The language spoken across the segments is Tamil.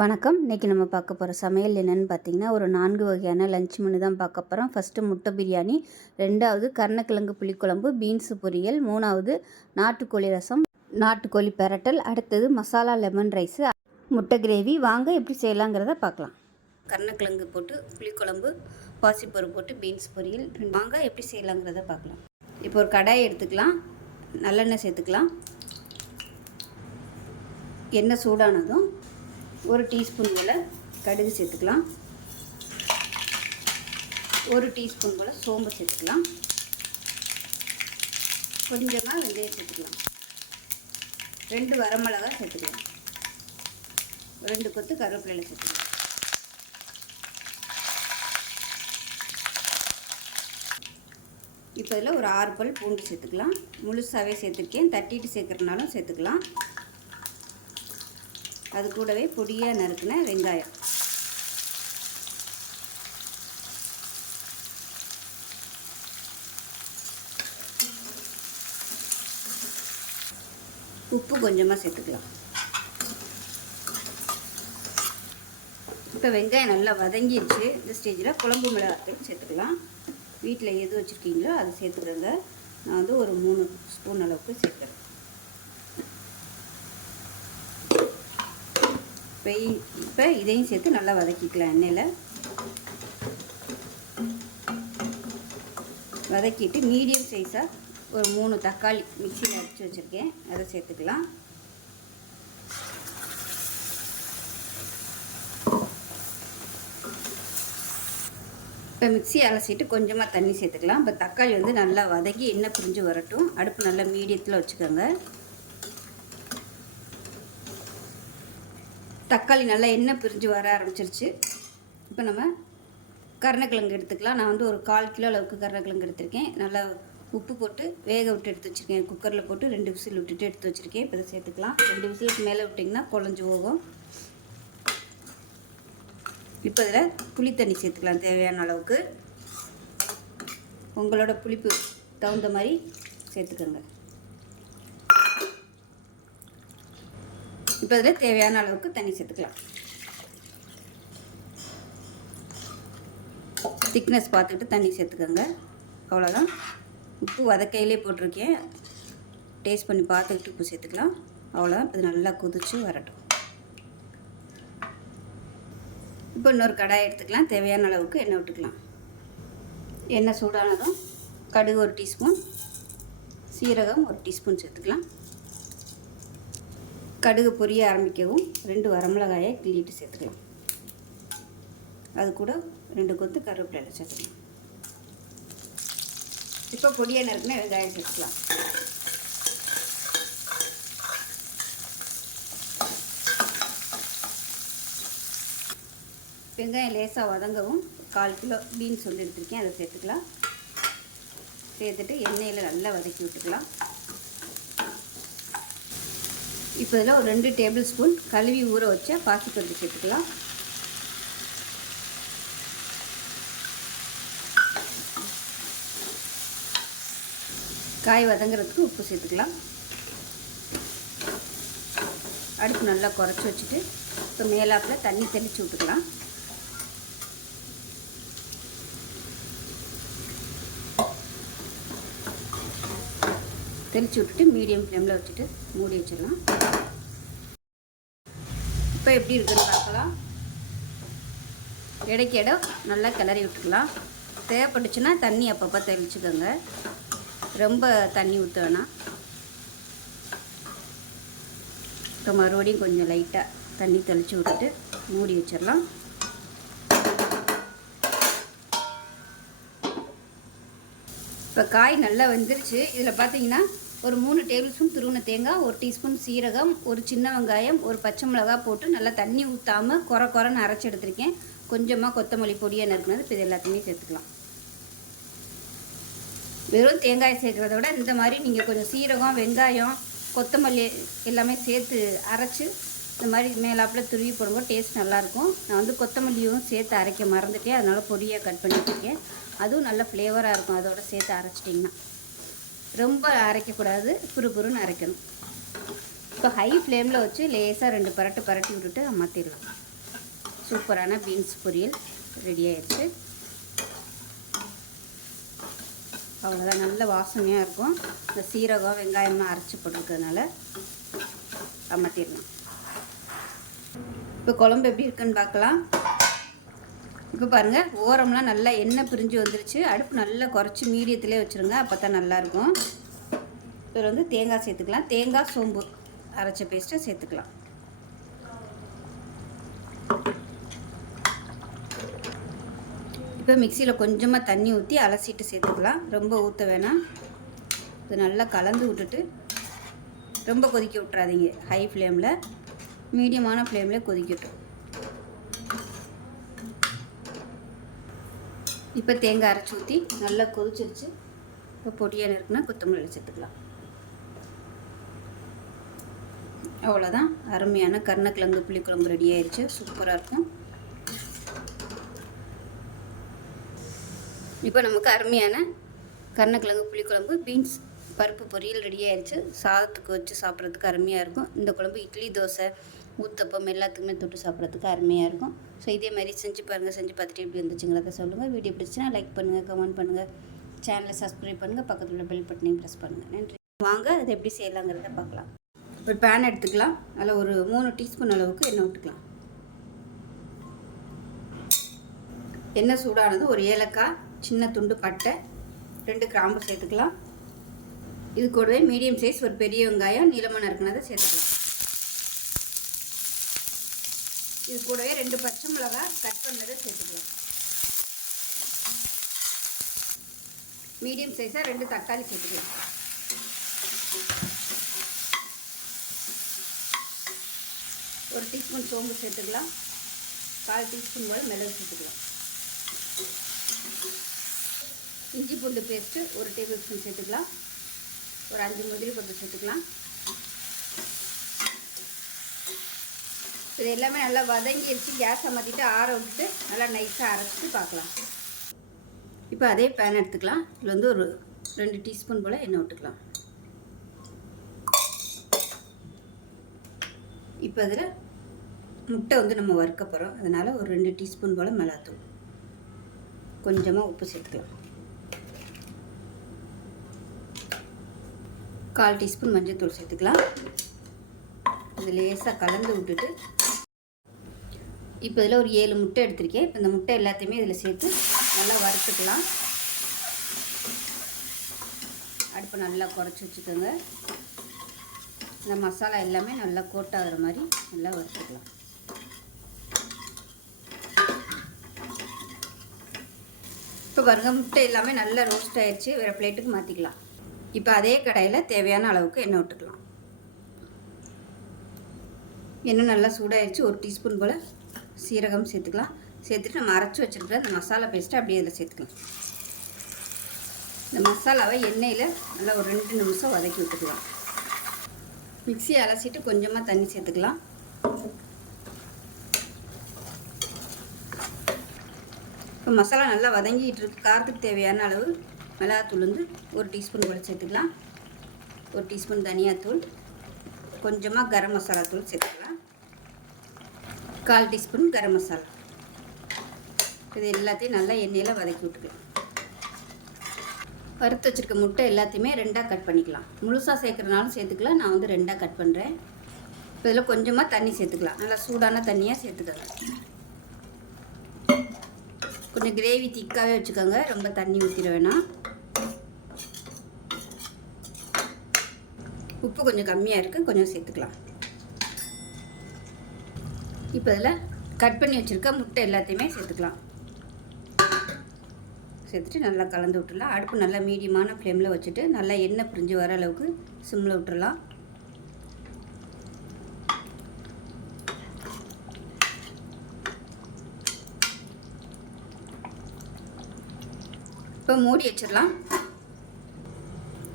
வணக்கம். இன்றைக்கி நம்ம பார்க்க போகிற சமையல் என்னென்னு பார்த்தீங்கன்னா, ஒரு 4 வகையான லஞ்ச் மெனு தான் பார்க்க போகிறோம். ஃபஸ்ட்டு முட்டை பிரியாணி, 2வது கருணக்கிழங்கு புளிக்குழம்பு, பீன்ஸு பொரியல், 3வது நாட்டுக்கோழி ரசம், நாட்டுக்கோழி பெரட்டல், அடுத்தது மசாலா லெமன் ரைஸு, முட்டை கிரேவி. வாங்க எப்படி செய்யலாங்கிறத பார்க்கலாம். கருணக்கிழங்கு போட்டு புளிக்குழம்பு, பாசிப்பருப்பு போட்டு பீன்ஸ் பொரியல். வாங்க எப்படி செய்யலாங்கிறத பார்க்கலாம். இப்போ ஒரு கடாய் எடுத்துக்கலாம், நல்லெண்ணெய் சேர்த்துக்கலாம். எண்ணெய் சூடானதும் 1 டீஸ்பூன் போல் கடுகு சேர்த்துக்கலாம். 1 டீஸ்பூன் போல் சோம்பு சேர்த்துக்கலாம். கொஞ்சமாக வெந்தயம் சேர்த்துக்கலாம். 2 வரமிளகாய் சேர்த்துக்கலாம். 2 கொத்து கருவேப்பிலை சேர்த்துக்கலாம். இப்போ இதில் ஒரு 6 பல் பூண்டு சேர்த்துக்கலாம். முழுசாகவே சேர்த்துருக்கேன், தட்டிட்டு சேர்க்குறதுனாலும் சேர்த்துக்கலாம். அது கூடவே பொடியாக நறுக்கின வெங்காயம், உப்பு கொஞ்சமாக சேர்த்துக்கலாம். இப்போ வெங்காயம் நல்லா வதங்கிடுச்சு. இந்த ஸ்டேஜில் குழம்பு மிளகாத்தூள் சேர்த்துக்கலாம். வீட்டில் எது வச்சுருக்கீங்களோ அதை சேர்த்துக்கிறேங்க. நான் வந்து ஒரு 3 ஸ்பூன் அளவுக்கு சேர்க்குறேன். இப்போ இதையும் சேர்த்து நல்லா வதக்கிக்கலாம். எண்ணெயில் வதக்கிட்டு மீடியம் சைஸாக ஒரு 3 தக்காளி மிக்சியில் அரைச்சி வச்சுருக்கேன், அதை சேர்த்துக்கலாம். இப்போ மிக்சி அலசிட்டு கொஞ்சமாக தண்ணி சேர்த்துக்கலாம். இப்போ தக்காளி வந்து நல்லா வதக்கி எண்ணெய் பிரிஞ்சு வரட்டும். அடுப்பு நல்லா மீடியத்தில் வச்சுக்கோங்க. தக்காளி நல்லா எண்ணெய் பிரிஞ்சு வர ஆரம்பிச்சிருச்சு. இப்போ நம்ம கருணக்கிழங்கு எடுத்துக்கலாம். நான் வந்து ஒரு 1/4 கிலோ அளவுக்கு கருணக்கிழங்கு எடுத்திருக்கேன். நல்லா உப்பு போட்டு வேக விட்டு எடுத்து வச்சுருக்கேன். குக்கரில் போட்டு 2 விசில் விட்டுட்டு எடுத்து வச்சுருக்கேன். இப்போ இதை சேர்த்துக்கலாம். 2 விசிலுக்கு மேலே விட்டிங்கன்னா குழஞ்சி போகும். இப்போ இதில் புளி தண்ணி சேர்த்துக்கலாம் தேவையான அளவுக்கு. உங்களோட புளிப்பு தகுந்த மாதிரி சேர்த்துக்கோங்க. இப்போ இதில் தேவையான அளவுக்கு தண்ணி சேர்த்துக்கலாம். திக்னஸ் பார்த்துட்டு தண்ணி சேர்த்துக்கோங்க. அவ்வளோதான். உப்பு வதக்கையிலே போட்டிருக்கேன், டேஸ்ட் பண்ணி பார்த்துக்கிட்டு உப்பு சேர்த்துக்கலாம். அவ்வளோதான். இது நல்லா கொதிச்சு வரட்டும். இப்போ இன்னொரு கடாய் எடுத்துக்கலாம். தேவையான அளவுக்கு எண்ணெய் விட்டுக்கலாம். எண்ணெய் சூடானதும் கடுகு 1 டீஸ்பூன், சீரகம் 1 டீஸ்பூன் சேர்த்துக்கலாம். கடுகு பொரிய ஆரம்பிக்கவும் 2 வரமிளகாயை கிள்ளிட்டு சேர்த்துக்கலாம். அது கூட 2 கொத்து கருவேப்பிலை சேர்த்துக்கலாம். இப்போ பொடியை நறுக்கின வெங்காயம் சேர்த்துக்கலாம். வெங்காயம் லேசாக வதங்கவும் 1/4 கிலோ பீன்ஸ் வந்து எடுத்துருக்கேன், அதை சேர்த்துக்கலாம். சேர்த்துட்டு எண்ணெயில் நல்லா வதக்கி விட்டுக்கலாம். இப்போ இதில் ஒரு 2 டேபிள் ஸ்பூன் கழுவி ஊற வச்ச பாசிப்பருப்பு சேர்த்துக்கலாம். காய் வதங்கிறதுக்கு உப்பு சேர்த்துக்கலாம். அடுப்பு நல்லா குறைச்சி வச்சுட்டு இப்போ மேலாப்பில் தண்ணி தெளித்து விட்டுக்கலாம். தெளித்து விட்டுட்டு மீடியம் ஃப்ளேமில் வச்சுட்டு மூடி வச்சிடலாம். இப்போ எப்படி இருக்குன்னு பார்க்கலாம். இடைக்கு இடம் நல்லா கிளறி விட்டுக்கலாம். தேவைப்பட்டுச்சுன்னா தண்ணி அப்பப்போ தெளிச்சுக்கோங்க, ரொம்ப தண்ணி ஊற்ற வேணாம். இப்போ மறுபடியும் கொஞ்சம் லைட்டாக தண்ணி தெளித்து விட்டுட்டு மூடி வச்சிடலாம். இப்போ காய் நல்லா வெந்துருச்சு. இதில் பார்த்தீங்கன்னா ஒரு 3 டேபிள் ஸ்பூன் துருவின தேங்காய், 1 டீஸ்பூன் சீரகம், ஒரு சின்ன வெங்காயம், ஒரு பச்சை மிளகாய் போட்டு நல்லா தண்ணி ஊற்றாமல் குறைன்னு அரைச்சி எடுத்துருக்கேன். கொஞ்சமாக கொத்தமல்லி பொடியை நறுக்கினது. இப்போ இது எல்லாத்தையுமே சேர்த்துக்கலாம். வெறும் தேங்காய் சேர்க்குறத விட இந்த மாதிரி நீங்கள் கொஞ்சம் சீரகம், வெங்காயம், கொத்தமல்லி எல்லாமே சேர்த்து அரைச்சி இந்த மாதிரி மேலாப்பில் துருவி போடும்போது டேஸ்ட் நல்லாயிருக்கும். நான் வந்து கொத்தமல்லியும் சேர்த்து அரைக்க மறந்துட்டேன், அதனால் பொடியை கட் பண்ணிட்டுருக்கேன். அதுவும் நல்ல ஃப்ளேவராக இருக்கும் அதோட சேர்த்து அரைச்சிட்டிங்கன்னா. ரொம்ப அரைக்கக்கூடாது, புருன்னு அரைக்கணும். இப்போ ஹை ஃப்ளேமில் வச்சு லேசாக 2 பரட்டு பரட்டி விட்டுட்டு மாற்றிடலாம். சூப்பரான பீன்ஸ் பொரியல் ரெடி ஆயிடுச்சு. அவ்வளோதான், நல்ல வாசனையாக இருக்கும். இந்த சீரகம் வெங்காயம்லாம் அரைச்சி போட்டிருக்கிறதுனால அமர்த்திடலாம். இப்போ குழம்பு எப்படி இருக்குன்னு பார்க்கலாம். இப்போ பாருங்கள், ஓரம்லாம் நல்லா எண்ணெய் பிரிஞ்சு வந்துருச்சு. அடுப்பு நல்லா குறைச்சி மீடியத்திலே வச்சுருங்க, அப்போ தான் நல்லாயிருக்கும். இதில் வந்து தேங்காய் சேர்த்துக்கலாம். தேங்காய் சோம்பு அரைச்ச பேஸ்ட்டை சேர்த்துக்கலாம். இப்போ மிக்சியில் கொஞ்சமாக தண்ணி ஊற்றி அலசிட்டு சேர்த்துக்கலாம். ரொம்ப ஊற்ற வேணாம். இது நல்லா கலந்து விட்டுட்டு ரொம்ப கொதிக்க விட்றாதீங்க. ஹை ஃப்ளேமில், மீடியமான ஃப்ளேமில் கொதிக்கட்டும். இப்போ தேங்காய் அரைச்சி ஊற்றி நல்லா கொதிச்சிருச்சு. இப்போ பொடியாக இருக்குன்னா கொத்தமல்லி சேர்த்துக்கலாம். அவ்வளோதான், அருமையான கருணக்கிழங்கு புளிக்குழம்பு ரெடி ஆயிடுச்சு. சூப்பராக இருக்கும். இப்போ நமக்கு அருமையான கருணக்கிழங்கு புளிக்குழம்பு பீன்ஸ் பருப்பு பொரியல் ரெடி ஆயிடுச்சு. சாதத்துக்கு வச்சு சாப்பிட்றதுக்கு அருமையாக இருக்கும். இந்த குழம்பு இட்லி, தோசை, ஊத்தப்பம் எல்லாத்துக்குமே தொட்டு சாப்பிட்றதுக்கு அருமையாக இருக்கும். ஸோ இதே மாதிரி செஞ்சு பாருங்கள். செஞ்சு பார்த்துட்டு எப்படி இருந்துச்சுங்கிறத சொல்லுங்கள். வீடியோ பிடிச்சின்னா லைக் பண்ணுங்கள், கமெண்ட் பண்ணுங்கள், சேனலை சப்ஸ்கிரைப் பண்ணுங்கள், பக்கத்தில் உள்ள பெல் பட்டனையும் ப்ரெஸ் பண்ணுங்கள். நன்றி. வாங்க அதை எப்படி செய்யலாங்கிறத பார்க்கலாம். ஒரு பேன் எடுத்துக்கலாம். அதில் ஒரு 3 டீஸ்பூன் அளவுக்கு எண்ணெய் விட்டுக்கலாம். எண்ணெய் சூடானது ஒரு ஏலக்காய், சின்ன துண்டு பட்டை, 2 கிராம்பு சேர்த்துக்கலாம். இது கூடவே மீடியம் சைஸ் ஒரு பெரிய வெங்காயம் நீளமாக நறுக்குனதை சேர்த்துக்கலாம். இது கூடவே 2 பச்சை மிளகாய் கட் பண்ணதை சேர்த்துக்கலாம். மீடியம் சைஸாக 2 தக்காளி சேர்த்துக்கலாம். ஒரு டீஸ்பூன் சோம்பு சேர்த்துக்கலாம். 1/4 டீஸ்பூன் போல் மிளகு சேர்த்துக்கலாம். இஞ்சி பூண்டு பேஸ்ட்டு 1 டேபிள் ஸ்பூன் சேர்த்துக்கலாம். ஒரு 5 முந்திரி பருப்பு சேர்த்துக்கலாம். இது எல்லாமே நல்லா வதங்கிடுச்சு. கேஸை மாற்றிட்டு ஆற விட்டுட்டு நல்லா நைஸாக அரைச்சிட்டு பார்க்கலாம். இப்போ அதே பேன் எடுத்துக்கலாம். இதில் வந்து ஒரு 2 டீஸ்பூன் போல் எண்ணெய் விட்டுக்கலாம். இப்போ அதில் முட்டை வந்து நம்ம வறுக்க போகிறோம். அதனால் ஒரு 2 டீஸ்பூன் போல் மிளகாத்தூள், கொஞ்சமாக உப்பு சேர்த்துக்கலாம். 1/4 டீஸ்பூன் மஞ்சள் சேர்த்துக்கலாம். இது லேசாக கலந்து விட்டுட்டு இப்போ இதில் ஒரு 7 முட்டை எடுத்திருக்கேன். இப்போ இந்த முட்டை எல்லாத்தையுமே இதில் சேர்த்து நல்லா வறுத்துக்கலாம். அடுப்பை நல்லா குறைச்சி வச்சுக்கோங்க. இந்த மசாலா எல்லாமே நல்லா கோட் ஆகிற மாதிரி நல்லா வறுத்துக்கலாம். இப்போ பாருங்கள், முட்டை எல்லாமே நல்லா ரோஸ்ட் ஆயிடுச்சு. வேறு பிளேட்டுக்கு மாற்றிக்கலாம். இப்போ அதே கடாயில் தேவையான அளவுக்கு எண்ணெய் விட்டுக்கலாம். எண்ணெய் நல்லா சூடாகிடுச்சு. ஒரு டீஸ்பூன் போல் சீரகம் சேர்த்துக்கலாம். சேர்த்துட்டு நம்ம அரைச்சி வச்சுருக்கிற அந்த மசாலா பேஸ்ட்டை அப்படியே இதில் சேர்த்துக்கலாம். இந்த மசாலாவை எண்ணெயில் நல்லா ஒரு 2 நிமிஷம் வதக்கி விட்டுக்கலாம். மிக்சியை அலசிட்டு கொஞ்சமாக தண்ணி சேர்த்துக்கலாம். இப்போ மசாலா நல்லா வதங்கிட்டு இருக்கு. காரத்துக்கு தேவையான அளவு மிளகாத்தூள் வந்து 1 டீஸ்பூன் போல் சேர்த்துக்கலாம். 1 டீஸ்பூன் தனியாத்தூள், கொஞ்சமாக கரம் மசாலா தூள் சேர்த்துக்கலாம். 1/4 டீஸ்பூன் கரம் மசாலா. இது எல்லாத்தையும் நல்லா எண்ணெயில் வதக்கி விட்டுக்கலாம். வறுத்து வச்சுருக்க முட்டை எல்லாத்தையுமே 2ஆக கட் பண்ணிக்கலாம். முழுசாக சேர்க்குறனாலும் சேர்த்துக்கலாம். நான் வந்து 2ஆக கட் பண்ணுறேன். இப்போ இதில் கொஞ்சமாக தண்ணி சேர்த்துக்கலாம். நல்லா சூடான தண்ணியாக சேர்த்துக்கோங்க. கொஞ்சம் கிரேவி திக்காகவே வச்சுக்கோங்க, ரொம்ப தண்ணி ஊற்றிட வேணாம். உப்பு கொஞ்சம் கம்மியாக இருக்குது, கொஞ்சம் சேர்த்துக்கலாம். இப்போ இதில் கட் பண்ணி வச்சுருக்க முட்டை எல்லாத்தையுமே சேர்த்துக்கலாம். சேர்த்துட்டு நல்லா கலந்து விட்டுடலாம். அடுப்பு நல்லா மீடியமான ஃப்ளேமில் வச்சுட்டு நல்லா எண்ணெய் பிரிஞ்சு வர அளவுக்கு சிம்மில் விட்டுடலாம். இப்போ மூடி வச்சிடலாம்.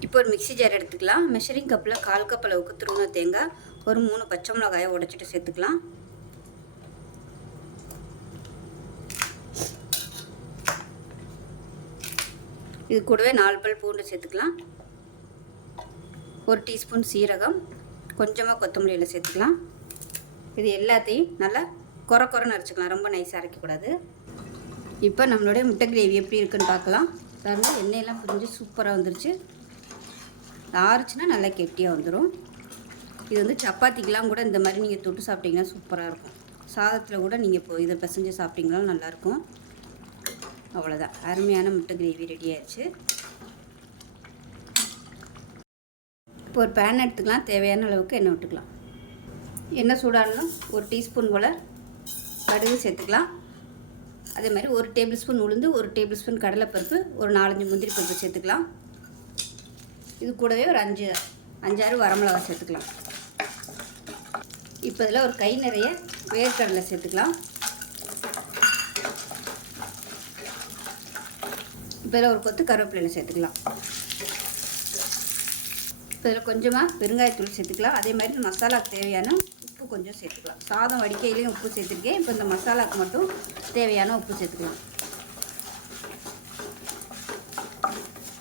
இப்போ ஒரு மிக்ஸி ஜார் எடுத்துக்கலாம். மெஷரிங் கப்பில் 1/4 கப் அளவுக்கு துருவின தேங்காய், ஒரு 3 பச்சை மிளகாயை உடைச்சிட்டு சேர்த்துக்கலாம். இது கூடவே 4 பல் பூண்டு சேர்த்துக்கலாம். 1 டீஸ்பூன் சீரகம், கொஞ்சமாக கொத்தமல்லி இலை சேர்த்துக்கலாம். இது எல்லாத்தையும் நல்லா குறை குறைன்னு அரைச்சிக்கலாம், ரொம்ப நைஸாக அரைக்கக்கூடாது. இப்போ நம்மளுடைய முட்டை கிரேவி எப்படி இருக்குன்னு பார்க்கலாம். பாருங்க, எண்ணெயெல்லாம் புரிஞ்சு சூப்பராக வந்துருச்சு. ஆறுச்சுன்னா நல்லா கெட்டியாக வந்துடும். இது வந்து சப்பாத்திக்கெலாம் கூட இந்த மாதிரி நீங்கள் தொட்டு சாப்பிட்டிங்கன்னா சூப்பராக இருக்கும். சாதத்தில் கூட நீங்கள் இப்போ இதை பிசைஞ்சு சாப்பிட்டிங்கனாலும் நல்லாயிருக்கும். அவ்வளோதான், அருமையான முட்டை கிரேவி ரெடி ஆயிடுச்சு. இப்போ ஒரு பேன் எடுத்துக்கலாம், தேவையான அளவுக்கு எண்ணெய் விட்டுக்கலாம். எண்ணெய் சூடானதும் ஒரு டீஸ்பூன் போல் கடுகு சேர்த்துக்கலாம். அதே மாதிரி 1 டேபிள் ஸ்பூன் உளுந்து, 1 டேபிள் ஸ்பூன் கடலைப்பருப்பு, ஒரு 4-5 முந்திரி பருப்பு சேர்த்துக்கலாம். இது கூடவே ஒரு 5-6 வரமிளகா சேர்த்துக்கலாம். இப்போ இதில் ஒரு கை நிறைய வேர்க்கடலை சேர்த்துக்கலாம். இப்போ இதில் ஒரு கொத்து கருவேப்பிலை சேர்த்துக்கலாம். இப்போ இதில் கொஞ்சமாக பெருங்காயத்தூள் சேர்த்துக்கலாம். அதே மாதிரி மசாலாவுக்கு தேவையான உப்பு கொஞ்சம் சேர்த்துக்கலாம். சாதம் வடிக்கையிலையும் உப்பு சேர்த்துருக்கேன். இப்போ இந்த மசாலாவுக்கு மட்டும் தேவையான உப்பு சேர்த்துக்கலாம்.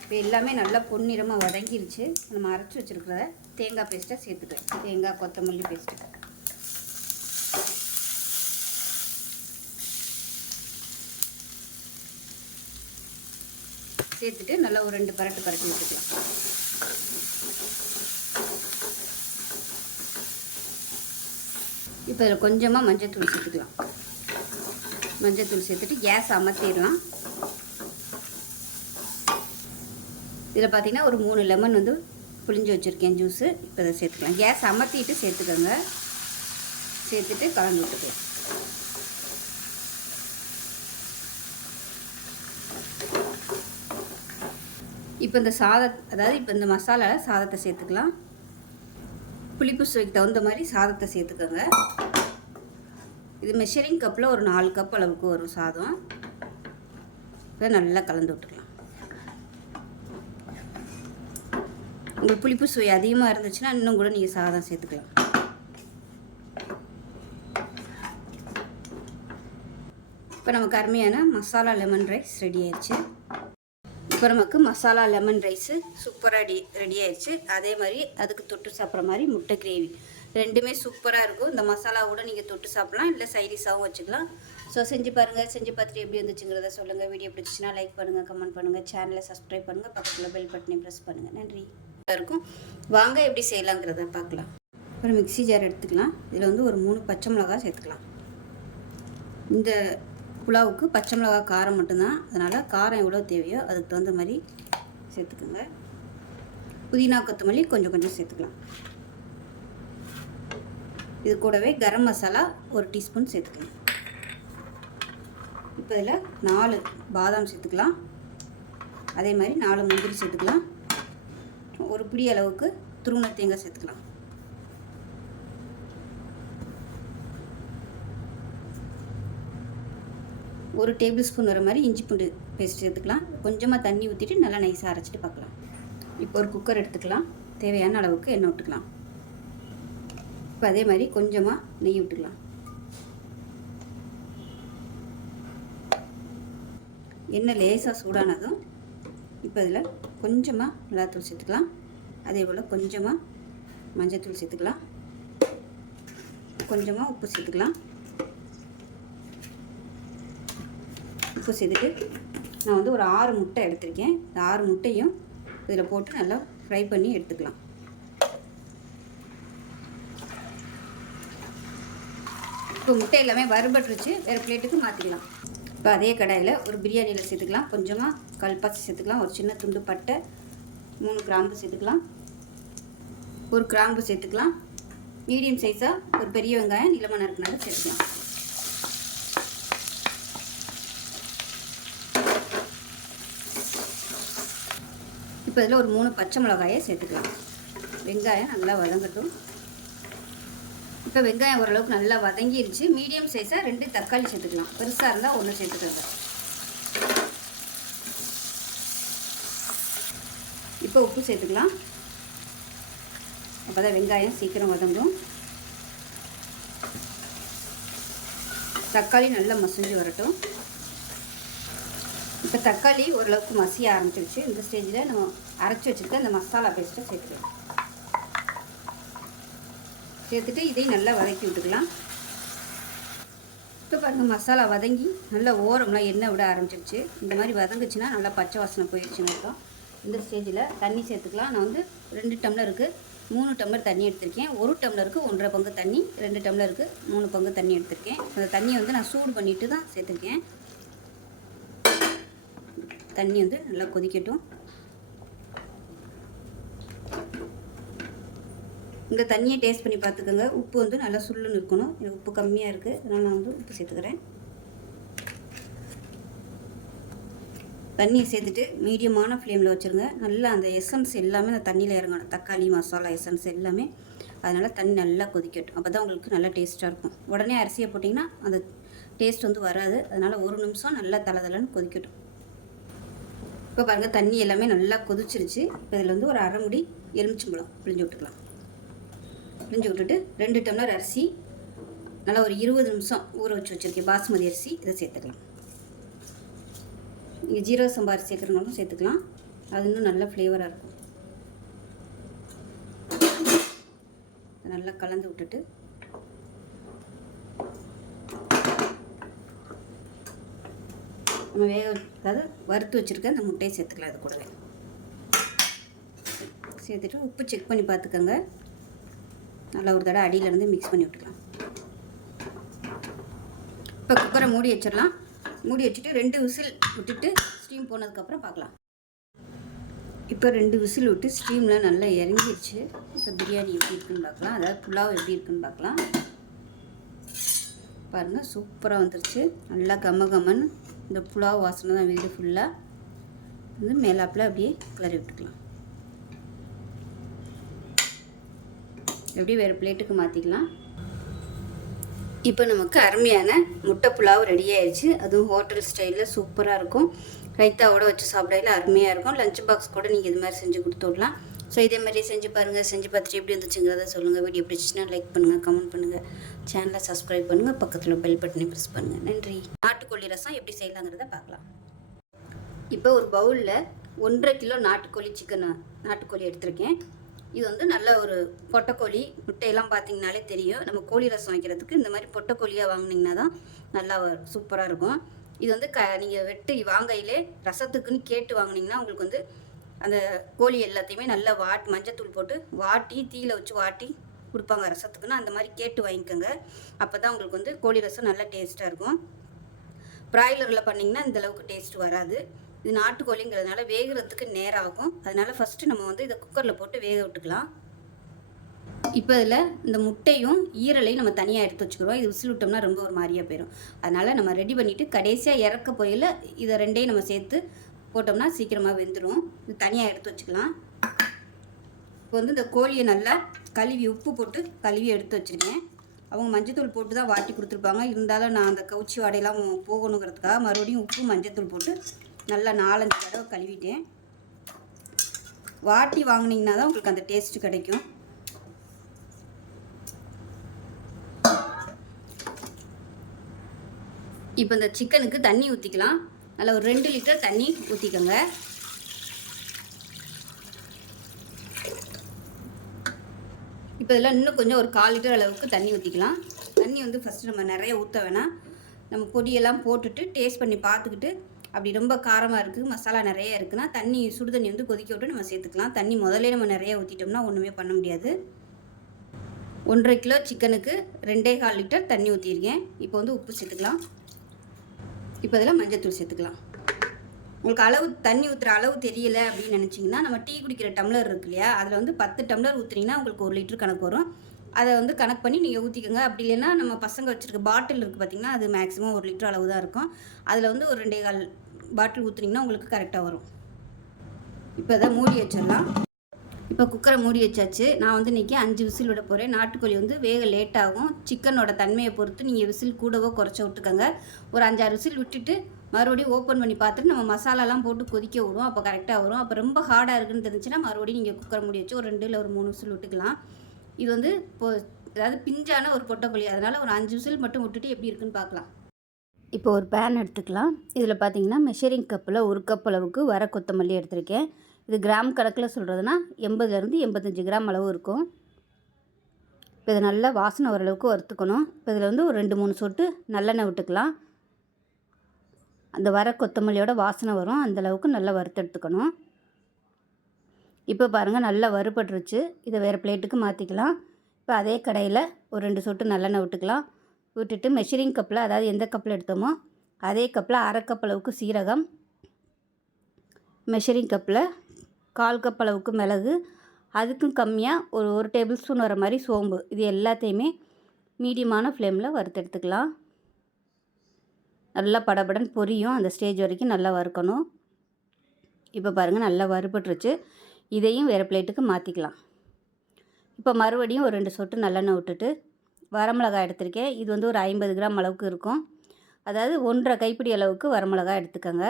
இப்போ எல்லாமே நல்லா பொன்னிறமாக வதங்கிருச்சு. நம்ம அரைச்சி வச்சுருக்கிறத தேங்காய் பேஸ்ட்டை சேர்த்துக்கலாம். தேங்காய் கொத்தமல்லி பேஸ்ட்டு சேர்த்துட்டு நல்லா ஒரு 2 பரட்டு விட்டுக்கலாம். இப்போ இதில் கொஞ்சமாக மஞ்சள்தூள் சேர்த்துக்கலாம். மஞ்சள்தூள் சேர்த்துட்டு கேஸ் அமர்த்திடலாம். இதில் பார்த்திங்கன்னா ஒரு 3 லெமன் வந்து புளிஞ்சு வச்சுருக்கேன் ஜூஸு. இப்போ இதை சேர்த்துக்கலாம். கேஸ் அமர்த்திட்டு சேர்த்துக்கோங்க. சேர்த்துட்டு கலந்து விட்டுக்கலாம். இப்போ இந்த இப்போ இந்த மசாலாவில் சாதத்தை சேர்த்துக்கலாம். புளிப்பு சுவைக்கு தகுந்த மாதிரி சாதத்தை சேர்த்துக்கோங்க. இது மெஷரிங் கப்பில் ஒரு 4 கப் அளவுக்கு வரும் சாதம். இதை நல்லா கலந்து விட்டுக்கலாம். உங்களுக்கு புளிப்பு சுவை அதிகமாக இருந்துச்சுன்னா இன்னும் கூட நீங்கள் சாதம் சேர்த்துக்கலாம். இப்போ நமக்கு அருமையான மசாலா லெமன் ரைஸ் ரெடி ஆயிடுச்சு. இப்போ நமக்கு மசாலா லெமன் ரைஸு சூப்பராக ரெடி ஆயிடுச்சு. அதே மாதிரி அதுக்கு தொட்டு சாப்பிட்ற மாதிரி முட்டை கிரேவி ரெண்டுமே சூப்பராக இருக்கும். இந்த மசாலா கூட நீங்கள் தொட்டு சாப்பிட்லாம், இல்லை சைடிஷாகவும் வச்சுக்கலாம். ஸோ செஞ்சு பாருங்கள். செஞ்சு பார்த்துட்டு எப்படி வந்துச்சுங்கிறத சொல்லுங்கள். வீடியோ பிடிச்சிச்சின்னா லைக் பண்ணுங்கள், கமெண்ட் பண்ணுங்கள், சேனலை சப்ஸ்கிரைப் பண்ணுங்கள், பக்கத்தில் பெல் பட்டனை ப்ரெஸ் பண்ணுங்கள். நன்றி. இருக்கும் வாங்க எப்படி செய்யலாங்கிறத பார்க்கலாம். ஒரு மிக்ஸி ஜார் எடுத்துக்கலாம். இதில் வந்து ஒரு 3 பச்சை மிளகா சேர்த்துக்கலாம். இந்த புலாவுக்கு பச்சை மிளகா காரம் மட்டும்தான், அதனால் காரம் எவ்வளோ தேவையோ அதுக்கு தகுந்த மாதிரி சேர்த்துக்குங்க. புதினா கொத்தமல்லி கொஞ்சம் சேர்த்துக்கலாம். இது கூடவே கரம் மசாலா 1 டீஸ்பூன் சேர்த்துக்கலாம். இப்போ இதில் 4 பாதாம் சேர்த்துக்கலாம். அதே மாதிரி 4 முந்திரி சேர்த்துக்கலாம். ஒரு பிடி அளவுக்கு துருவன தேங்காய் சேர்த்துக்கலாம். ஒரு டேபிள் ஸ்பூன் வர மாதிரி இஞ்சி பூண்டு பேஸ்ட் சேர்த்துக்கலாம். கொஞ்சமாக தண்ணி ஊற்றிட்டு நல்லா நைஸாக அரைச்சிட்டு பார்க்கலாம். இப்போ ஒரு குக்கர் எடுத்துக்கலாம். தேவையான அளவுக்கு எண்ணெய் விட்டுக்கலாம். இப்போ அதே மாதிரி கொஞ்சமாக நெய் விட்டுக்கலாம். எண்ணெய் லேசாக சூடானதும் இப்போ இதில் கொஞ்சமாக மிளகாத்தூள் சேர்த்துக்கலாம். அதே போல் கொஞ்சமாக மஞ்சள்தூள் சேர்த்துக்கலாம். கொஞ்சமாக உப்பு சேர்த்துக்கலாம். உப்பு சேர்த்துட்டு நான் வந்து ஒரு 6 முட்டை எடுத்திருக்கேன். இந்த 6 முட்டையும் இதில் போட்டு நல்லா ஃப்ரை பண்ணி எடுத்துக்கலாம். இப்போ முட்டை எல்லாமே வறுபட்டுருச்சு. வேறு பிளேட்டுக்கு மாற்றிக்கலாம். இப்போ அதே கடாயில் ஒரு பிரியாணியில் சேர்த்துக்கலாம். கொஞ்சமாக கல்பாசி சேர்த்துக்கலாம். ஒரு சின்ன துண்டு பட்டை, 3 கிராம்பு சேர்த்துக்கலாம். ஒரு கிராம்பு சேர்த்துக்கலாம். மீடியம் சைஸாக ஒரு பெரிய வெங்காயம் நீளமாக நறுக்குனால சேர்த்துக்கலாம். இப்போ இதில் ஒரு 3 பச்சை மிளகாயை சேர்த்துக்கலாம். வெங்காயம் நல்லா வதங்கட்டும். இப்போ வெங்காயம் ஓரளவுக்கு நல்லா வதங்கிருச்சு. மீடியம் சைஸாக 2 தக்காளி சேர்த்துக்கலாம். பெருசாக இருந்தால் 1 சேர்த்துக்கோங்க. இப்போ உப்பு சேர்த்துக்கலாம். அப்போ தான் வெங்காயம் சீக்கிரம் வதங்கும். தக்காளி நல்லா மசிஞ்சு வரட்டும். இப்போ தக்காளி ஓரளவுக்கு மசிய ஆரம்பிச்சிருச்சு. இந்த ஸ்டேஜில் நம்ம அரைச்சி வச்சுருக்க அந்த மசாலா பேஸ்ட்டை சேர்த்துக்கலாம். சேர்த்துட்டு இதையும் நல்லா வதக்கி விட்டுக்கலாம். இப்போ பாருங்கள் மசாலா வதங்கி நல்லா ஓரம்லாம் எண்ணெய் விட ஆரம்பிச்சிருச்சு. இந்த மாதிரி வதங்குச்சுன்னா நல்லா பச்சை வாசனை போயிடுச்சுன்னு அர்த்தம். இந்த ஸ்டேஜில் தண்ணி சேர்த்துக்கலாம். நான் வந்து 2 டம்ளருக்கு 3 டம்ளர் தண்ணி எடுத்திருக்கேன். 1 டம்ளருக்கு 1.5 பங்கு தண்ணி, 2 டம்ளருக்கு 3 பங்கு தண்ணி எடுத்திருக்கேன். அந்த தண்ணியை வந்து நான் சூடு பண்ணிவிட்டு தான் சேர்த்துருக்கேன். தண்ணி வந்து நல்லா கொதிக்கட்டும். இந்த தண்ணியை டேஸ்ட் பண்ணி பார்த்துக்கோங்க. உப்பு வந்து நல்லா சுள்ளுன்னு இருக்கணும். எனக்கு உப்பு கம்மியாக இருக்குது, அதனால் நான் வந்து உப்பு சேர்த்துக்கிறேன். தண்ணியை சேர்த்துட்டு மீடியமான ஃப்ளேமில் வச்சுருங்க. நல்லா அந்த எசன்ஸ் எல்லாமே அந்த தண்ணியில் இறங்கணும். தக்காளி மசாலா எசன்ஸ் எல்லாமே. அதனால் தண்ணி நல்லா கொதிக்கட்டும். அப்போ தான் உங்களுக்கு நல்லா டேஸ்ட்டாக இருக்கும். உடனே அரிசியை போட்டிங்கன்னா அந்த டேஸ்ட் வந்து வராது. அதனால் 1 நிமிஷம் நல்லா தளதளன்னு கொதிக்கட்டும். இப்போ பாருங்கள் தண்ணி எல்லாமே நல்லா கொதிச்சிருச்சு. இப்போ இதில் வந்து ஒரு அரை முடி எலுமிச்சம்பழம் பிழிஞ்சு விட்டுக்கலாம். பிழிஞ்சு விட்டுட்டு 2 டம்ளர் அரிசி நல்லா ஒரு 20 நிமிஷம் ஊற வச்சு வச்சுருக்கேன். பாஸ்மதி அரிசி இதை சேர்த்துக்கலாம். நீங்கள் ஜீரக சம்பா அரிசி சேர்க்குறனாலும் சேர்த்துக்கலாம். அது இன்னும் நல்ல ஃப்ளேவராக இருக்கும். நல்லா கலந்து விட்டுட்டு நம்ம அதாவது வறுத்து வச்சுருக்க அந்த முட்டையை சேர்த்துக்கலாம். அது கூடவே சேர்த்துட்டு உப்பு செக் பண்ணி பார்த்துக்கோங்க. நல்லா ஒரு தடவை அடியிலேருந்து மிக்ஸ் பண்ணி விட்டுக்கலாம். இப்போ குக்கரை மூடி வச்சிடலாம். மூடி வச்சுட்டு 2 விசில் விட்டுட்டு ஸ்டீம் போனதுக்கப்புறம் பார்க்கலாம். இப்போ 2 விசில் விட்டு ஸ்டீமில் நல்லா இறங்கிடுச்சு. இப்போ பிரியாணி எப்படி இருக்குன்னு பார்க்கலாம். அதாவது புலாவ் எப்படி இருக்குன்னு பார்க்கலாம். பாருங்கள் சூப்பராக வந்துருச்சு. நல்லா கம்மன்னு இந்த புலாவ் வாசனை தான் வீடு ஃபுல்லாக வந்து மேலாப்பில் அப்படியே கிளறி விட்டுக்கலாம். எப்படி வேறு பிளேட்டுக்கு மாற்றிக்கலாம். இப்போ நமக்கு அருமையான முட்டை புலாவ் ரெடி ஆயிடுச்சு. அதுவும் ஹோட்டல் ஸ்டைலில் சூப்பராக இருக்கும். ரைத்தாவோடு வச்சு சாப்பிடையில அருமையாக இருக்கும். லஞ்ச் பாக்ஸ் கூட நீங்கள் இது மாதிரி செஞ்சு கொடுத்து விடலாம். ஸோ இதே மாதிரி செஞ்சு பாருங்கள். செஞ்சு பார்த்துட்டு எப்படி இருந்துச்சுங்கிறத சொல்லுங்கள். வீடியோ பிடிச்சிச்சுன்னா லைக் பண்ணுங்கள், கமெண்ட் பண்ணுங்கள், சேனலை சப்ஸ்கிரைப் பண்ணுங்கள், பக்கத்தில் பெல் பட்டனை ப்ரெஸ் பண்ணுங்கள். நன்றி. நாட்டுக்கோழி ரசம் எப்படி செய்யலாங்கிறத பார்க்கலாம். இப்போ ஒரு பவுலில் 1.5 கிலோ நாட்டுக்கோழி எடுத்திருக்கேன். இது வந்து நல்ல ஒரு பொட்டைக்கோழி. முட்டையெல்லாம் பார்த்தீங்கனாலே தெரியும். நம்ம கோழி ரசம் வைக்கிறதுக்கு இந்த மாதிரி பொட்டைக்கோழியாக வாங்கினீங்கன்னா தான் நல்லா சூப்பராக இருக்கும். இது வந்து நீங்கள் வெட்டி வாங்கையிலே ரசத்துக்குன்னு கேட்டு வாங்கினீங்கன்னா உங்களுக்கு வந்து அந்த கோழி எல்லாத்தையுமே நல்லா மஞ்சத்தூள் போட்டு வாட்டி தீயில வச்சு வாட்டி கொடுப்பாங்க ரசத்துக்குன்னு. அந்த மாதிரி கேட்டு வாங்கிக்கோங்க. அப்போ தான் உங்களுக்கு வந்து கோழி ரசம் நல்லா டேஸ்ட்டாக இருக்கும். ப்ராய்லரில் பண்ணிங்கன்னா இந்தளவுக்கு டேஸ்ட் வராது. இது நாட்டுக்கோழிங்கிறதுனால வேகிறதுக்கு நேரம் ஆகும். அதனால் ஃபஸ்ட்டு நம்ம வந்து இதை குக்கரில் போட்டு வேக விட்டுக்கலாம். இப்போ இதில் இந்த முட்டையும் ஈரலையும் நம்ம தனியாக எடுத்து வச்சுக்கிறோம். இது விசில் விட்டோம்னா ரொம்ப ஒரு மாதிரியாக போயிடும். அதனால் நம்ம ரெடி பண்ணிவிட்டு கடைசியாக இறக்க போயில் இதை 2ஐயும் நம்ம சேர்த்து போட்டோம்னா சீக்கிரமாக வெந்துடும். இது தனியாக எடுத்து வச்சுக்கலாம். இப்போ வந்து இந்த கோழியை நல்லா கழுவி உப்பு போட்டு கழுவி எடுத்து வச்சுருக்கேன். அவங்க மஞ்சத்தூள் போட்டு தான் வாட்டி கொடுத்துருப்பாங்க. இருந்தாலும் நான் அந்த கவுச்சி வாடையெல்லாம் போகணுங்கிறதுக்காக மறுபடியும் உப்பு மஞ்சத்தூள் போட்டு நல்லா 4-5 தடவை கழுவிட்டேன். வாட்டி வாங்கினீங்கன்னா தான் உங்களுக்கு அந்த டேஸ்ட்டு கிடைக்கும். இப்போ இந்த சிக்கனுக்கு தண்ணி ஊற்றிக்கலாம். நல்லா ஒரு 2 லிட்டர் தண்ணி ஊற்றிக்கோங்க. இப்போ இதில் இன்னும் கொஞ்சம் ஒரு 1/4 லிட்டர் அளவுக்கு தண்ணி ஊற்றிக்கலாம். தண்ணி வந்து ஃபஸ்ட்டு நம்ம நிறைய ஊற்ற வேணாம். நம்ம பொடியெல்லாம் போட்டுட்டு டேஸ்ட் பண்ணி பார்த்துக்கிட்டு அப்படி ரொம்ப காரமாக இருக்குது, மசாலா நிறைய இருக்குன்னா சுடு தண்ணி வந்து கொதிக்க விட்டு நம்ம சேர்த்துக்கலாம். தண்ணி முதல்ல நம்ம நிறைய ஊற்றிட்டோம்னா ஒன்றுமே பண்ண முடியாது. 1.5 கிலோ சிக்கனுக்கு 2.25 லிட்டர் தண்ணி ஊற்றிருக்கேன். இப்போ வந்து உப்பு சேர்த்துக்கலாம். இப்போ இதில் மஞ்சத்தூள் சேர்த்துக்கலாம். உங்களுக்கு தண்ணி ஊற்றுற அளவு தெரியல அப்படின்னு நினச்சிங்கன்னா நம்ம டீ குடிக்கிற டம்ளர் இருக்கு இல்லையா, அதில் வந்து 10 டம்ளர் ஊற்றுனீங்கன்னா உங்களுக்கு 1 லிட்டர் கணக்கு வரும். அதை வந்து கணக்கு பண்ணி நீங்கள் ஊற்றிக்கோங்க. அப்படி இல்லைன்னா நம்ம பசங்க வச்சுருக்க பாட்டில் இருக்குது பார்த்திங்கன்னா, அது மேக்ஸிமம் 1 லிட்டர் அளவு தான் இருக்கும். அதில் வந்து ஒரு 2.25 பாட்டில் ஊற்றுனீங்கன்னா உங்களுக்கு கரெக்டாக வரும். இப்போ இதை மூடி வச்சிடலாம். இப்போ குக்கரை மூடி வச்சாச்சு. நான் வந்து இன்றைக்கி 5 விசில் விட போகிறேன். நாட்டுக்கோழி வந்து வேக லேட் ஆகும். சிக்கனோட தன்மையை பொறுத்து நீங்கள் விசில் கூடவோ குறைச்சோ விட்டுக்கோங்க. ஒரு 5-6 விசில் விட்டுட்டு மறுபடியும் ஓப்பன் பண்ணி பார்த்துட்டு நம்ம மசாலாலாம் போட்டு கொதிக்க விடுவோம். அப்போ கரெக்டாக வரும். அப்போ ரொம்ப ஹார்டாக இருக்குன்னு தெரிஞ்சுன்னா மறுபடியும் நீங்கள் குக்கரை மூடி வச்சு ஒரு 2 இல்லை ஒரு 3 விசில் விட்டுக்கலாம். இது வந்து அதாவது பிஞ்சான ஒரு பொட்டைக்கோழி. அதனால் ஒரு 5 விசில் மட்டும் விட்டுட்டு எப்படி இருக்குன்னு பார்க்கலாம். இப்போ ஒரு பேன் எடுத்துக்கலாம். இதில் பார்த்தீங்கன்னா மெஷரிங் கப்பில் 1 கப் அளவுக்கு வர கொத்தமல்லி எடுத்திருக்கேன். இது கிராம் கணக்கில் சொல்கிறதுனா 80லேருந்து 85 கிராம் அளவு இருக்கும். இப்போ இதை நல்லா வாசனை ஓரளவுக்கு வறுத்துக்கணும். இப்போ இதில் வந்து ஒரு 2-3 சொட்டு நல்லெண்ணெய் விட்டுக்கலாம். அந்த வர கொத்தமல்லியோட வாசனை வரும், அந்தளவுக்கு நல்லா வறுத்து எடுத்துக்கணும். இப்போ பாருங்கள் நல்லா வறுபட்டுருச்சு. இதை வேறு பிளேட்டுக்கு மாற்றிக்கலாம். இப்போ அதே கடையில் ஒரு 2 சொட்டு நல்லெண்ணெய் விட்டுக்கலாம். விட்டுட்டு மெஷரிங் கப்பில், அதாவது எந்த கப்பில் எடுத்தோமோ அதே கப்பில் 1/2 கப் அளவுக்கு சீரகம், மெஷரிங் கப்பில் 1/4 கப் அளவுக்கு மிளகு, அதுக்கும் கம்மியாக ஒரு 1 டேபிள் ஸ்பூன் வர மாதிரி சோம்பு, இது எல்லாத்தையுமே மீடியமான ஃப்ளேமில் வறுத்து எடுத்துக்கலாம். நல்லா படபடன்னு பொரியும், அந்த ஸ்டேஜ் வரைக்கும் நல்லா வறுக்கணும். இப்போ பாருங்கள் நல்லா வறுபட்டுருச்சு. இதையும் வேறு பிளேட்டுக்கு மாற்றிக்கலாம். இப்போ மறுபடியும் ஒரு 2 சொட்டு நல்லெண்ணெய் விட்டுட்டு வரமிளகாய் எடுத்திருக்கேன். இது வந்து ஒரு 50 கிராம் அளவுக்கு இருக்கும். அதாவது 1/2 கைப்பிடி அளவுக்கு வரமிளகாய் எடுத்துக்கோங்க.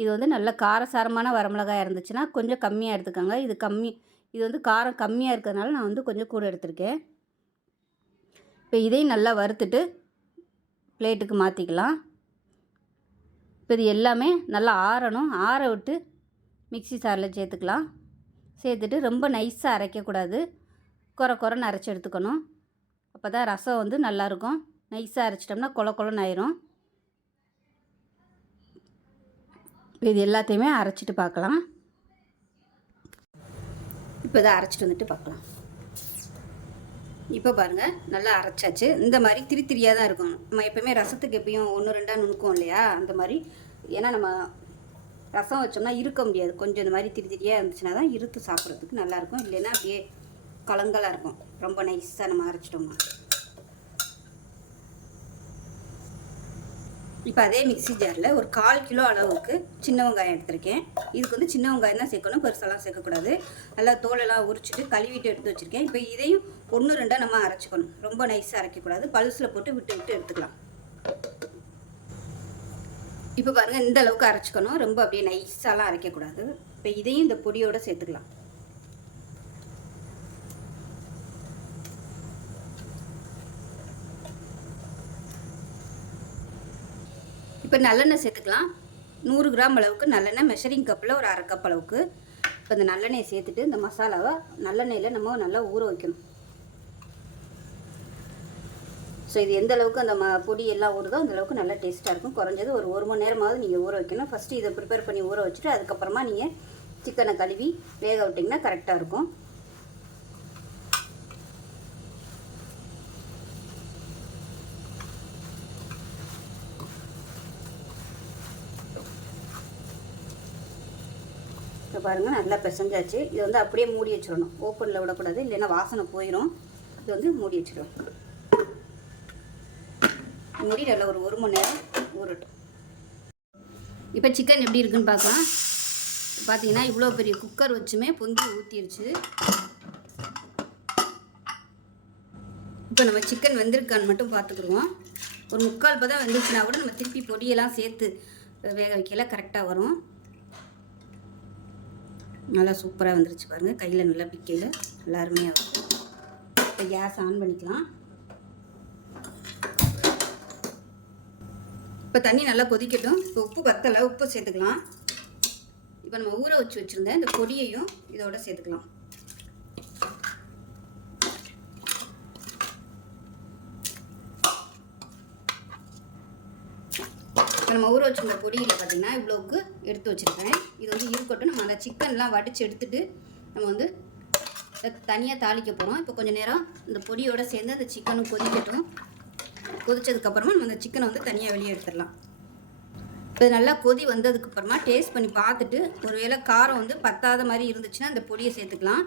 இது வந்து நல்ல காரசாரமான வரமிளகாய் இருந்துச்சுன்னா கொஞ்சம் கம்மியாக எடுத்துக்கோங்க. இது வந்து காரம் கம்மியாக இருக்கிறதுனால நான் வந்து கொஞ்சம் கூட எடுத்திருக்கேன். இப்போ இதையும் நல்லா வறுத்துட்டு பிளேட்டுக்கு மாற்றிக்கலாம். இப்போ இது எல்லாமே நல்லா ஆறணும். ஆற விட்டு மிக்ஸி ஜாரில் சேர்த்துக்கலாம். சேர்த்துட்டு ரொம்ப நைஸாக அரைக்கக்கூடாது, கொரன்னு அரைச்சி எடுத்துக்கணும். அப்போ தான் ரசம் வந்து நல்லாயிருக்கும். நைஸாக அரைச்சிட்டோம்னா கொலன்னு ஆயிரும். இது எல்லாத்தையுமே அரைச்சிட்டு பார்க்கலாம். இப்போ இதை அரைச்சிட்டு வந்துட்டு பார்க்கலாம். இப்போ பாருங்கள் நல்லா அரைச்சாச்சு. இந்த மாதிரி திரியாக தான் இருக்கும். நம்ம எப்போயுமே ரசத்துக்கு எப்பயும் 1-2 நுணுக்கும் இல்லையா, அந்த மாதிரி. ஏன்னா நம்ம ரசம் வச்சோம்னா இருக்க முடியாது. கொஞ்சம் இந்த மாதிரி திரியாக இருந்துச்சுன்னா தான் இருத்து சாப்பிட்றதுக்கு நல்லாயிருக்கும். இல்லைன்னா அப்படியே கலங்கலாக இருக்கும், ரொம்ப நைஸாக நம்ம அரைச்சிட்டோம்னா. இப்போ அதே மிக்ஸி ஜாரில் ஒரு 1/4 கிலோ அளவுக்கு சின்ன வெங்காயம் எடுத்திருக்கேன். இதுக்கு வந்து சின்ன வெங்காயம் தான் சேர்க்கணும், பெருசாலாம் சேர்க்கக்கூடாது. நல்லா தோலெல்லாம் உரிச்சிட்டு கழுவிட்டு எடுத்து வச்சுருக்கேன். இப்போ இதையும் 1-2 நம்ம அரைச்சிக்கணும். ரொம்ப நைஸாக அரைக்கக்கூடாது, பல்ஸில் போட்டு விட்டு எடுத்துக்கலாம். இப்போ பாருங்கள் இந்த அளவுக்கு அரைச்சிக்கணும், ரொம்ப அப்படியே நைஸாலாம் அரைக்கக்கூடாது. இப்போ இதையும் இந்த பொடியோடு சேர்த்துக்கலாம். இப்போ நல்லெண்ணெய் சேர்த்துக்கலாம். 100 கிராம் அளவுக்கு நல்லெண்ணெய், மெஷரிங் கப்பில் ஒரு 1/2 கப் அளவுக்கு. இப்போ இந்த நல்லெண்ணெயை சேர்த்துட்டு இந்த மசாலாவை நல்லெண்ணெயில் நம்ம நல்லா ஊற வைக்கணும். ஸோ இது எந்த அளவுக்கு அந்த பொடி எல்லாம் ஊறுதோ அந்தளவுக்கு நல்லா டேஸ்ட்டாக இருக்கும். குறைஞ்சது ஒரு 1 மணி நேரமாவது நீங்கள் ஊற வைக்கணும். ஃபஸ்ட்டு இதை ப்ரிப்பேர் பண்ணி ஊற வச்சுட்டு அதுக்கப்புறமா நீங்கள் சிக்கனை கழுவி வேக விட்டிங்கன்னா கரெக்டாக இருக்கும். இப்போ பாருங்கள் நல்லா பிசைஞ்சாச்சு. இது வந்து அப்படியே மூடி வச்சிடணும், ஓப்பனில் விடக்கூடாது, இல்லைன்னா வாசனை போயிடும். இது வந்து மூடி வச்சிடுவோம். மூடி நல்லா ஒரு 1 மணி நேரம் ஊறட்டும். இப்போ சிக்கன் எப்படி இருக்குன்னு பார்க்கலாம். பார்த்தீங்கன்னா இவ்வளோ பெரிய குக்கர் வச்சுமே பொங்கி ஊற்றிடுச்சு. இப்போ நம்ம சிக்கன் வெந்திருக்கான்னு மட்டும் பார்த்துக்குருவோம். ஒரு 3/4 பதம் வெந்துச்சுன்னா கூட நம்ம திருப்பி பொடியெல்லாம் சேர்த்து வேக வைக்கல கரெக்டாக வரும். நல்லா சூப்பராக வந்துருச்சு பாருங்கள், கையில் நல்லா பிக்கையில் நல்லா அருமையாக இருக்கும். இப்போ கேஸ் ஆன் பண்ணிக்கலாம். இப்போ தண்ணி நல்லா கொதிக்கட்டும். இப்போ உப்பு பத்தலை, உப்பு சேர்த்துக்கலாம். இப்போ நம்ம ஊற வச்சுருந்தேன் இந்த பொடியையும் இதோட சேர்த்துக்கலாம். இப்போ நம்ம ஊற வச்சுருந்த பொடியில் பார்த்திங்கன்னா இவ்வளோவுக்கு எடுத்து வச்சுருக்கேன். இது வந்து இருக்கட்டும். நம்ம அந்த சிக்கன்லாம் வடித்து எடுத்துகிட்டு நம்ம வந்து தனியாக தாளிக்க போகிறோம். இப்போ கொஞ்சம் நேரம் இந்த பொடியோடு சேர்ந்து அந்த சிக்கனும் கொதிக்கட்டும். கொதித்ததுக்கப்புறமா நம்ம அந்த சிக்கனை வந்து தனியாக வெளியே எடுத்துடலாம். இப்போ நல்லா கொதி வந்ததுக்கப்புறமா டேஸ்ட் பண்ணி பார்த்துட்டு ஒருவேளை காரம் வந்து பத்தாத மாதிரி இருந்துச்சுன்னா அந்த பொடியை சேர்த்துக்கலாம்.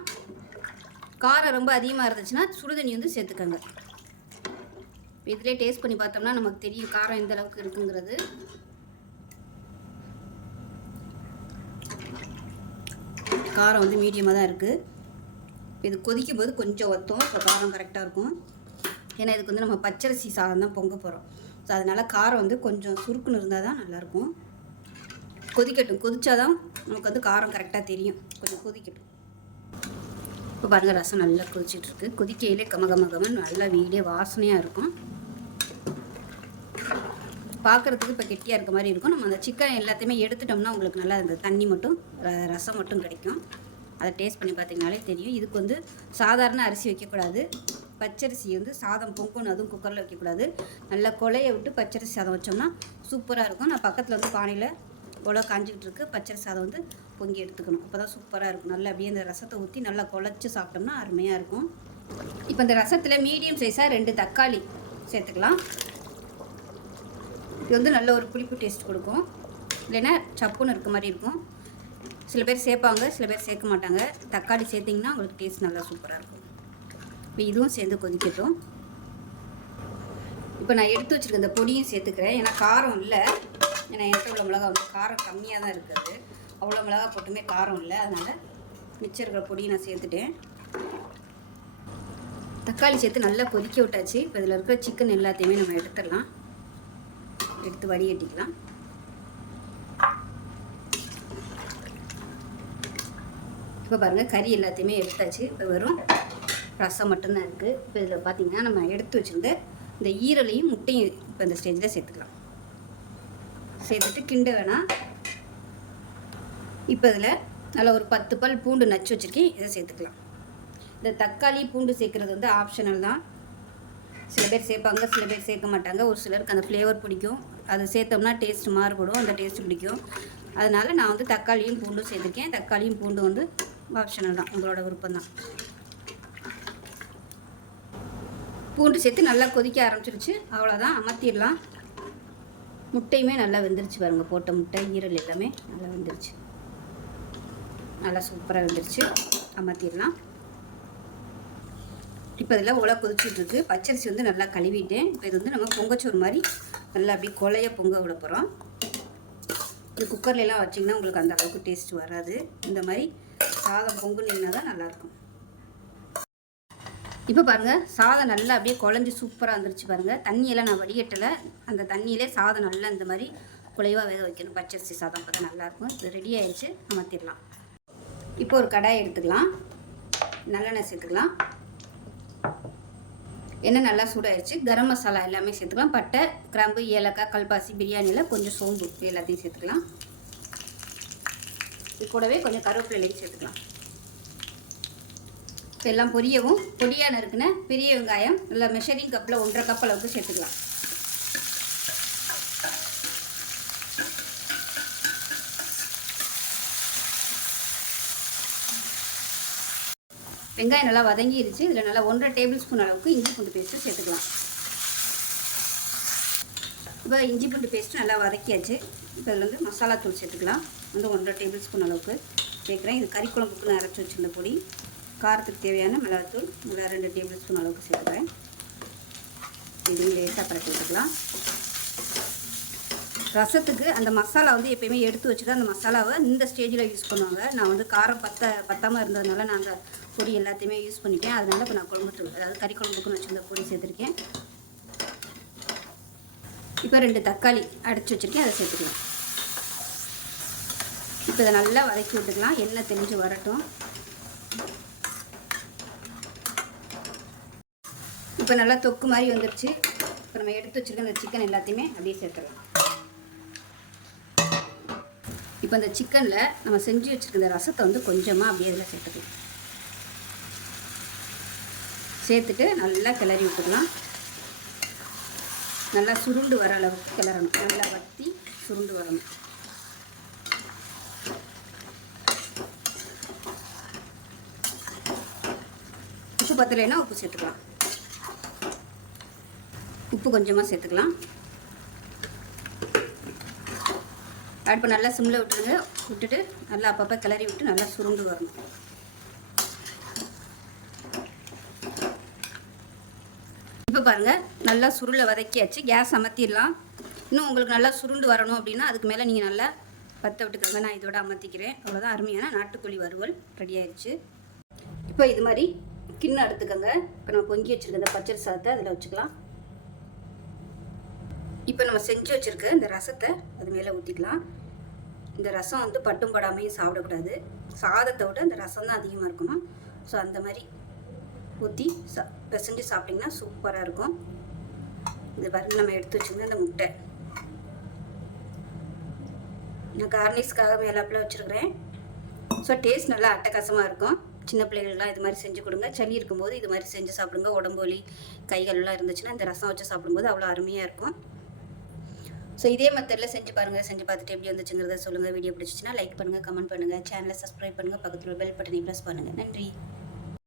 காரம் ரொம்ப அதிகமாக இருந்துச்சுன்னா சுடுதண்ணி வந்து சேர்த்துக்கோங்க. இதிலே டேஸ்ட் பண்ணி பார்த்தோம்னா நமக்கு தெரியும் காரம் எந்த அளவுக்கு இருக்குங்கிறது. காரம் வந்து மீடியமாக தான் இருக்குது. இது கொதிக்கும் போது கொஞ்சம் வற்றும், இப்போ காரம் கரெக்டாக இருக்கும். ஏன்னா இதுக்கு வந்து நம்ம பச்சரிசி சாதம் தான் பொங்க போகிறோம். ஸோ அதனால் காரம் வந்து கொஞ்சம் சுருக்குன்னு இருந்தால் தான் நல்லாயிருக்கும். கொதிக்கட்டும், கொதிச்சாதான் நமக்கு வந்து காரம் கரெக்டாக தெரியும். கொஞ்சம் கொதிக்கட்டும். இப்போ பாருங்கள் ரசம் நல்லா கொதிச்சிட்ருக்கு. கொதிக்கையிலே கமகமகமன்னு நல்லா வீடே வாசனையாக இருக்கும். பார்க்குறதுக்கு இப்போ கெட்டியாக இருக்க மாதிரி இருக்கும். நம்ம அந்த சிக்கன் எல்லாத்தையுமே எடுத்துட்டோம்னா உங்களுக்கு நல்லா அந்த தண்ணி மட்டும் ரசம் மட்டும் கிடைக்கும். அதை டேஸ்ட் பண்ணி பார்த்தீங்கனாலே தெரியும். இதுக்கு வந்து சாதாரண அரிசி வைக்கக்கூடாது, பச்சரிசி வந்து சாதம் பொங்கணும், அதுவும் குக்கரில் வைக்கக்கூடாது. நல்லா கொலையை விட்டு பச்சரிசி சாதம் வச்சோம்னா சூப்பராக இருக்கும். நான் பக்கத்தில் வந்து பானையில் உலை காஞ்சிக்கிட்டு இருக்கு. பச்சரிசி சாதம் வந்து பொங்கி எடுத்துக்கணும், அப்போ தான் சூப்பராக இருக்கும். நல்லா அப்படியே இந்த ரசத்தை ஊற்றி நல்லா குழச்சி சாப்பிட்டோம்னா அருமையாக இருக்கும். இப்போ இந்த ரசத்தில் மீடியம் சைஸாக 2 தக்காளி சேர்த்துக்கலாம். இது வந்து நல்ல ஒரு புளிப்பு டேஸ்ட் கொடுக்கும், இல்லைன்னா சப்புன்னு இருக்க மாதிரி இருக்கும். சில பேர் சேர்ப்பாங்க, சில பேர் சேர்க்க மாட்டாங்க. தக்காளி சேர்த்திங்கன்னா உங்களுக்கு டேஸ்ட் நல்லா சூப்பராக இருக்கும். இப்போ இதுவும் சேர்ந்து கொதிக்கட்டும். இப்போ நான் எடுத்து வச்சுருக்க இந்த பொடியும் சேர்த்துக்கிறேன். ஏன்னா காரம் இல்லை, ஏன்னா என்கிட்ட உள்ள மிளகா வந்து காரம் கம்மியாக தான் இருக்குது. அவ்வளோ மிளகா போட்டுமே காரம் இல்லை, அதனால் மிச்சம் இருக்கிற பொடியை நான் சேர்த்துட்டேன். தக்காளி சேர்த்து நல்லா கொதிக்க விட்டாச்சு. இப்போ இதில் இருக்கிற சிக்கன் எல்லாத்தையுமே நம்ம எடுத்துடலாம், எடுத்து வடிகட்டிக்கலாம். இப்போ பாருங்கள் கறி எல்லாத்தையுமே எடுத்தாச்சு. இப்போ வெறும் ரசம் மட்டும்தான் இருக்குது. இப்போ இதில் பார்த்திங்கன்னா நம்ம எடுத்து வச்சுருந்த இந்த ஈரலையும் முட்டையும் இப்போ இந்த ஸ்டேஜில் சேர்த்துக்கலாம். சேர்த்துட்டு கிண்ட வேணாம். இப்போ இதில் நல்லா ஒரு 10 பல் பூண்டு நச்சு வச்சுருக்கேன், இதை சேர்த்துக்கலாம். இந்த தக்காளி பூண்டு சேர்க்குறது வந்து ஆப்ஷனல் தான். சில பேர் சேர்ப்பாங்க, சில பேர் சேர்க்க மாட்டாங்க. ஒரு சிலருக்கு அந்த ஃப்ளேவர் பிடிக்கும், அது சேர்த்தோம்னா டேஸ்ட் மாறுபடும், அந்த டேஸ்ட் பிடிக்கும். அதனால் நான் வந்து தக்காளியும் பூண்டும் சேர்த்துருக்கேன். தக்காளியும் பூண்டு வந்து ஆப்ஷனல் தான், உங்களோட விருப்பம் தான். பூண்டு சேர்த்து நல்லா கொதிக்க ஆரம்பிச்சிருச்சு. அவ்வளோதான், அமர்த்திடலாம். முட்டையுமே நல்லா வெந்துருச்சு பாருங்கள். போட்ட முட்டை ஈரல் எல்லாமே நல்லா வெந்துருச்சு, நல்லா சூப்பராக வெந்துருச்சு. அமர்த்திடலாம். இப்போ இதில் உலை கொதிச்சுட்ருக்கு. பச்சரிசி வந்து நல்லா கழுவிட்டேன். இப்போ இது வந்து நம்ம பொங்கச்சோறு மாதிரி நல்லா அப்படியே கொலைய பொங்க விட போகிறோம். இது குக்கர்லாம் வச்சிங்கன்னா உங்களுக்கு அந்த அளவுக்கு டேஸ்ட் வராது. இந்த மாதிரி சாதம் பொங்குனீங்கன்னா தான் நல்லாயிருக்கும். இப்போ பாருங்கள் சாதம் நல்லா அப்படியே குழஞ்சி சூப்பராக வந்துருச்சு பாருங்கள். தண்ணியெல்லாம் நான் வடிகட்டலை, அந்த தண்ணியிலே சாதம் நல்லா இந்த மாதிரி குலைவாக வேக வைக்கணும். பச்சரிசி சாதம் அப்போ தான் நல்லாயிருக்கும். இது ரெடி ஆயிடுச்சு, அமர்த்திடலாம். இப்போ ஒரு கடாய் எடுத்துக்கலாம், நல்லெண்ணெய் சேர்த்துக்கலாம். எண்ணெய் நல்லா சூடாயிடுச்சு. கரம் மசாலா எல்லாமே சேர்த்துக்கலாம். பட்டை, கிராம்பு, ஏலக்காய், கல்பாசி, பிரியாணியில் கொஞ்சம் சோம்பு எல்லாத்தையும் சேர்த்துக்கலாம். இது கூடவே கொஞ்சம் கருவேப்பிலையும் சேர்த்துக்கலாம். இப்போ எல்லாம் பொரியவும் பொடியாக நறுக்குன பெரிய வெங்காயம் நல்லா மெஷரிங் கப்பில் 1.5 கப் அளவுக்கு சேர்த்துக்கலாம். வெங்காயம் நல்லா வதங்கிடுச்சு. இதில் நல்லா 1.5 டேபிள் ஸ்பூன் அளவுக்கு இஞ்சி பூண்டு பேஸ்ட்டு சேர்த்துக்கலாம். இப்போ இஞ்சி பூண்டு பேஸ்ட்டு நல்லா வதக்கியாச்சு. இப்போ இதில் வந்து மசாலா தூள் சேர்த்துக்கலாம். வந்து 1.5 டேபிள் ஸ்பூன் அளவுக்கு சேர்க்குறேன். இது கறி குழம்புக்கு நான் அரைச்சி வச்சுருந்த பொடி. காரத்துக்கு தேவையான மிளகாத்தூள் ஒரு 2 டேபிள் ஸ்பூன் அளவுக்கு சேர்த்துக்கிறேன். இதையும் லேசாக பரட்டி விட்டுக்கலாம். ரசத்துக்கு அந்த மசாலா வந்து எப்போயுமே எடுத்து வச்சுட்டு அந்த மசாலாவை இந்த ஸ்டேஜில் யூஸ் பண்ணுவாங்க. நான் வந்து காரம் பத்தாமல் இருந்ததுனால நான் அந்த பொடி எல்லாத்தையுமே யூஸ் பண்ணிட்டேன். அதனால இப்போ நான் குழம்புத்தூள், அதாவது கறி குழம்புக்குன்னு வச்சுருந்த பொடி சேர்த்துருக்கேன். இப்போ 2 தக்காளி அடைச்சி வச்சுருக்கேன், அதை சேர்த்துக்கலாம். இப்போ இதை நல்லா வதக்கி விட்டுக்கலாம். எண்ணெய் தெளிஞ்சு வரட்டும். இப்போ நல்லா தொக்கு மாதிரி வந்துடுச்சு. இப்போ நம்ம எடுத்து வச்சுருக்க அந்த சிக்கன் எல்லாத்தையுமே அப்படியே சேர்த்துடலாம். இப்போ இந்த சிக்கனில் நம்ம செஞ்சு வச்சுருக்க இந்த ரசத்தை வந்து கொஞ்சமாக அப்படியே இதில் சேர்த்துக்கலாம். சேர்த்துட்டு நல்லா கிளறி விட்டுக்கலாம். நல்லா சுருண்டு வர அளவுக்கு கிளறணும். நல்லா வற்றி சுருண்டு வரணும். உப்பு பத்தலைன்னா உப்பு சேர்த்துக்கலாம். உப்பு கொஞ்சமாக சேர்த்துக்கலாம். அடுப்பு நல்லா சிம்மில் விட்டுருங்க. விட்டுட்டு நல்லா அப்பப்போ கிளறி விட்டு நல்லா சுருண்டு வரணும். இப்போ பாருங்கள் நல்லா சுருளை வதக்கியாச்சு. கேஸ் அமர்த்திடலாம். இன்னும் உங்களுக்கு நல்லா சுருண்டு வரணும் அப்படின்னா அதுக்கு மேலே நீங்கள் நல்லா பற்ற விட்டுக்கோங்க. நான் இதோட அமர்த்திக்கிறேன். அவ்வளோதான், அருமையான நாட்டுக்கோழி வறுவல் ரெடி ஆயிடுச்சு. இப்போ இது மாதிரி கிண்ணம் எடுத்துக்கோங்க. இப்போ நம்ம பொங்கி வச்சுருக்க இந்த பச்சரி சாதத்தை அதில் வச்சுக்கலாம். இப்போ நம்ம செஞ்சு வச்சுருக்க இந்த ரசத்தை அது மேலே ஊற்றிக்கலாம். இந்த ரசம் வந்து பட்டும் படாமையும் சாப்பிடக்கூடாது. சாதத்தை விட இந்த ரசம் தான் அதிகமாக இருக்கணும். ஸோ அந்த மாதிரி ஊற்றி பிசைஞ்சு சாப்பிட்டிங்கன்னா சூப்பராக இருக்கும். இது பாருங்கள், நம்ம எடுத்து வச்சுருந்த இந்த முட்டை நான் கார்னிஷ்காக மேலாப்பில் வச்சுருக்கிறேன். ஸோ டேஸ்ட் நல்லா அட்டகாசமாக இருக்கும். சின்ன பிள்ளைகளுக்குலாம் இது மாதிரி செஞ்சு கொடுங்க. சளி இருக்கும்போது இது மாதிரி செஞ்சு சாப்பிடுங்க. உடம்பு வலி கைகள்லாம் இருந்துச்சுன்னா இந்த ரசம் வச்சு சாப்பிடும்போது அவ்வளோ அருமையாக இருக்கும். ஸோ இதே மெத்தடில் செஞ்சு பாருங்கள். செஞ்சு பார்த்துட்டு எப்படி வந்துச்சுங்கிறத சொல்லுங்கள். வீடியோ பிடிச்சிச்சின்னா லைக் பண்ணுங்கள், கமெண்ட் பண்ணுங்கள், சேனலை சப்ஸ்கிரைப் பண்ணுங்கள், பக்கத்தில் பெல் பட்டனை ப்ரெஸ் பண்ணுங்கள். நன்றி.